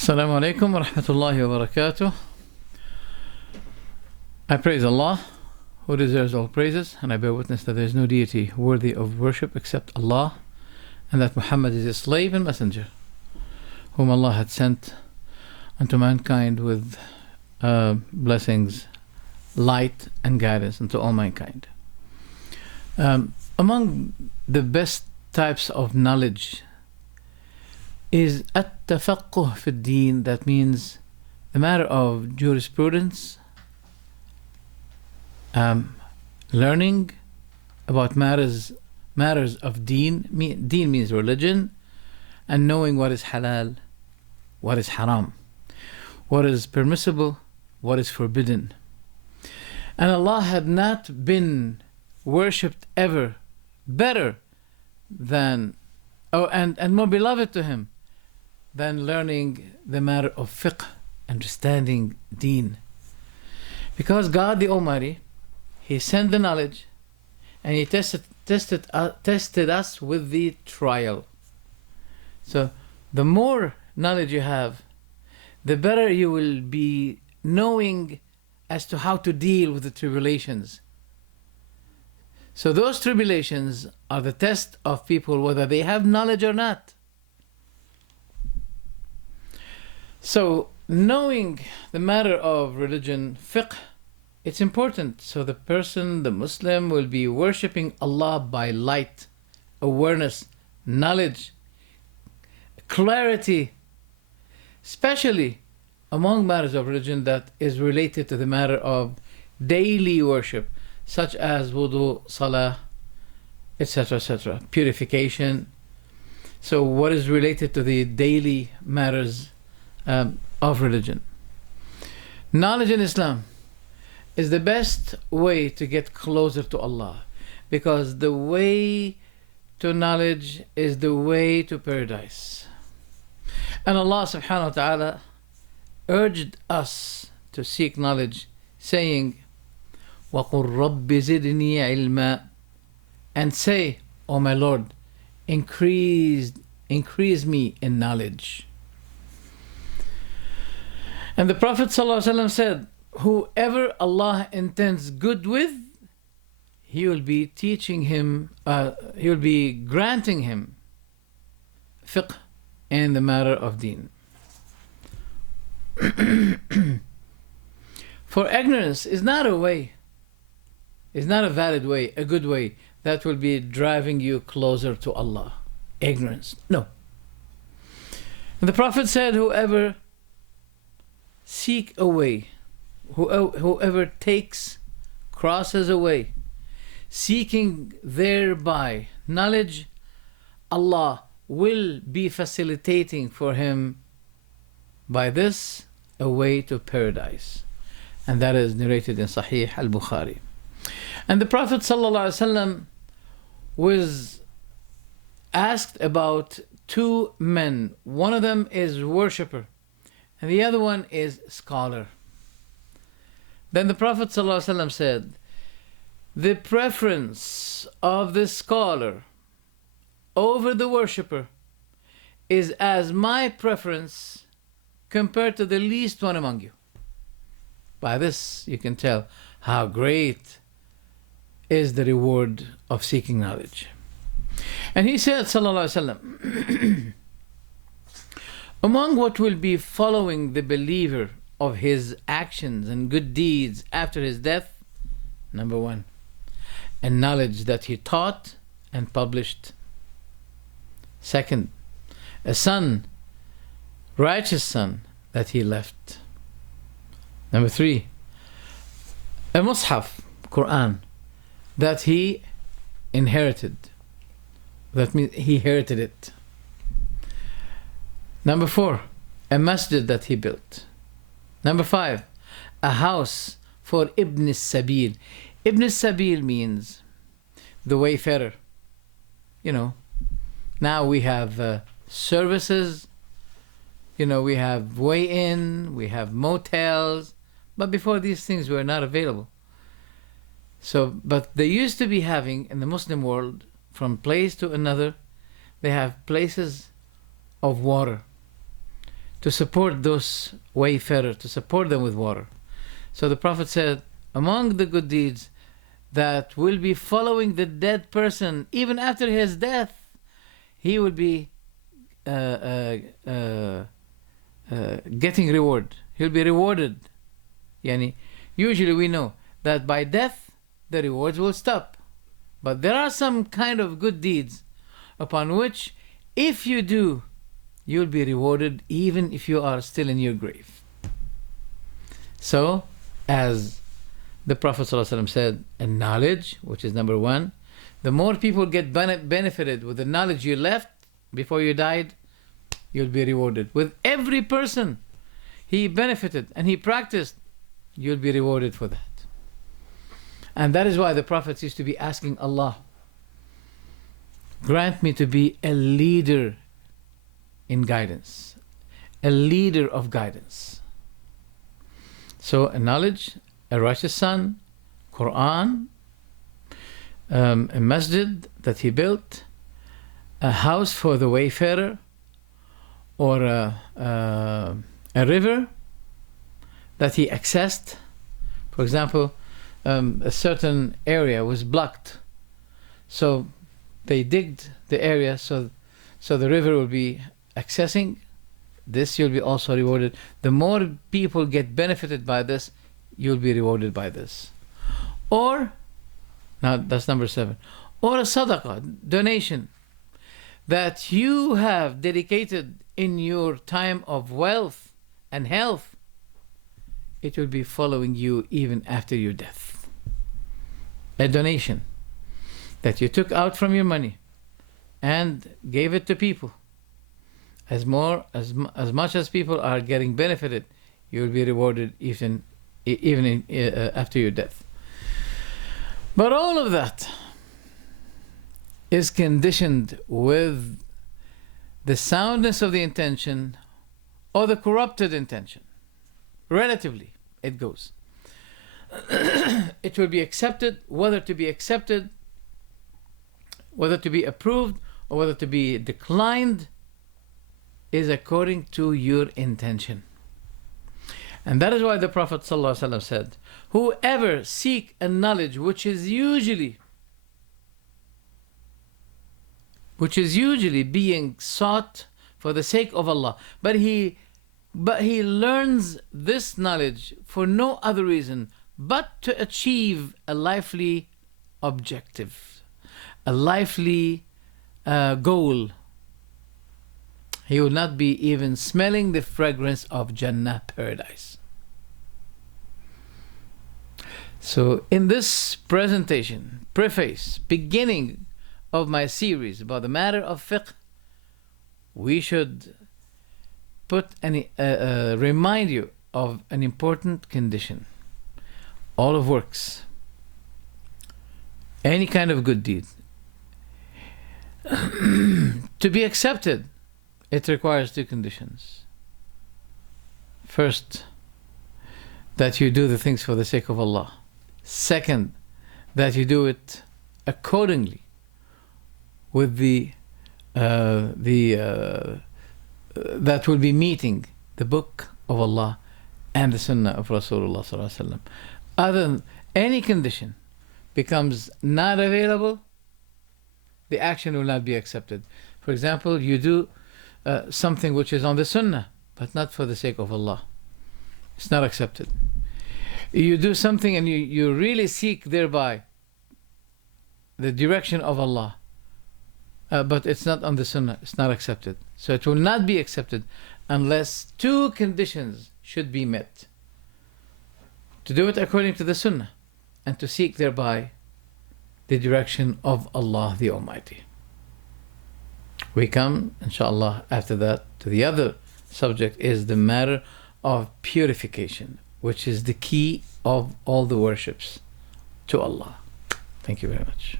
Assalamu alaikum wa rahmatullahi wa barakatuh. I praise Allah, who deserves all praises, and I bear witness that there is no deity worthy of worship except Allah, and that Muhammad is his slave and messenger, whom Allah had sent unto mankind with blessings, light, and guidance unto all mankind. Among the best types of knowledge is at-tafaqquh fi ad-din. That means the matter of jurisprudence, learning about matters of deen. Deen means religion, and knowing what is halal, what is haram, what is permissible, what is forbidden. And Allah had not been worshipped ever better than, and more beloved to Him than learning the matter of fiqh, understanding deen. Because God the Almighty, He sent the knowledge, and He tested us with the trial. So the more knowledge you have, the better you will be knowing as to how to deal with the tribulations. So those tribulations are the test of people, whether they have knowledge or not. So knowing the matter of religion, fiqh, it's important. So the person, the Muslim, will be worshipping Allah by light, awareness, knowledge, clarity, especially among matters of religion that is related to the matter of daily worship, such as wudu, salah, etc., etc., purification. So what is related to the daily matters of religion. Knowledge in Islam is the best way to get closer to Allah, because the way to knowledge is the way to paradise. And Allah subhanahu wa ta'ala urged us to seek knowledge, saying, وَقُلْ رَبِّ زِدْنِي عِلْمًا, and say, O my Lord, increase me in knowledge. And the Prophet ﷺ said, whoever Allah intends good with, He will be teaching him, He will be granting him fiqh in the matter of deen. For ignorance is not a way, is not a valid way, a good way that will be driving you closer to Allah. Ignorance, no. And the Prophet said, whoever seek away, whoever takes, crosses away, seeking thereby knowledge, Allah will be facilitating for him by this a way to paradise. And that is narrated in Sahih al-Bukhari. And the Prophet ﷺ was asked about two men. One of them is worshipper, and the other one is scholar. Then the Prophet ﷺ said, the preference of the scholar over the worshipper is as my preference compared to the least one among you. By this you can tell how great is the reward of seeking knowledge. And he said, sallallahu alaihi wasallam, among what will be following the believer of his actions and good deeds after his death, number one, a knowledge that he taught and published. Second, a son, righteous son, that he left. Number three, a mushaf, Quran, that he inherited. That means he inherited it. Number four, a masjid that he built. Number five, a house for Ibn Sabil. Ibn Sabil means the wayfarer. You know, now we have services, you know, we have way-in, we have motels, but before these things were not available. So, but they used to be having in the Muslim world, from place to another, they have places of water to support those wayfarers, to support them with water. So the Prophet said, among the good deeds that will be following the dead person, even after his death, he will be getting reward. He'll be rewarded. Yani, usually we know that by death, the rewards will stop. But there are some kind of good deeds upon which, if you do, you'll be rewarded even if you are still in your grave. So, as the Prophet ﷺ said, and knowledge, which is number one, the more people get benefited with the knowledge you left before you died, you'll be rewarded. With every person he benefited and he practiced, you'll be rewarded for that. And that is why the prophets used to be asking Allah, grant me to be a leader in guidance, a leader of guidance. So a knowledge, a righteous son, Quran, a masjid that he built, a house for the wayfarer, or a river that he accessed. For example, a certain area was blocked, so they digged the area so the river will be accessing. This you'll be also rewarded. The more people get benefited by this, you'll be rewarded by this. Or, now that's number 7, or a sadaqah, donation, that you have dedicated in your time of wealth and health. It will be following you even after your death. A donation that you took out from your money and gave it to people. As much as people are getting benefited, you will be rewarded even after your death. But all of that is conditioned with the soundness of the intention or the corrupted intention. Relatively, it goes. It will be accepted, whether to be approved, or whether to be declined, is according to your intention. And that is why the Prophet ﷺ said, whoever seek a knowledge which is usually being sought for the sake of Allah, but he learns this knowledge for no other reason but to achieve a lively objective, a lively goal, he will not be even smelling the fragrance of Jannah, paradise. So in this presentation, preface, beginning of my series about the matter of fiqh, we should remind you of an important condition. All of works, any kind of good deed, to be accepted, it requires 2 conditions. First, that you do the things for the sake of Allah. Second, that you do it accordingly with that will be meeting the book of Allah and the sunnah of Rasulullah sallallahu alaihi wasallam. Other than any condition becomes not available, the action will not be accepted. For example, you do something which is on the sunnah, but not for the sake of Allah. It's not accepted. You do something and you really seek thereby the direction of Allah, but it's not on the sunnah, it's not accepted. So it will not be accepted unless 2 conditions should be met. To do it according to the sunnah, and to seek thereby the direction of Allah the Almighty. We come, inshallah, after that to the other subject, is the matter of purification, which is the key of all the worships to Allah. Thank you very much.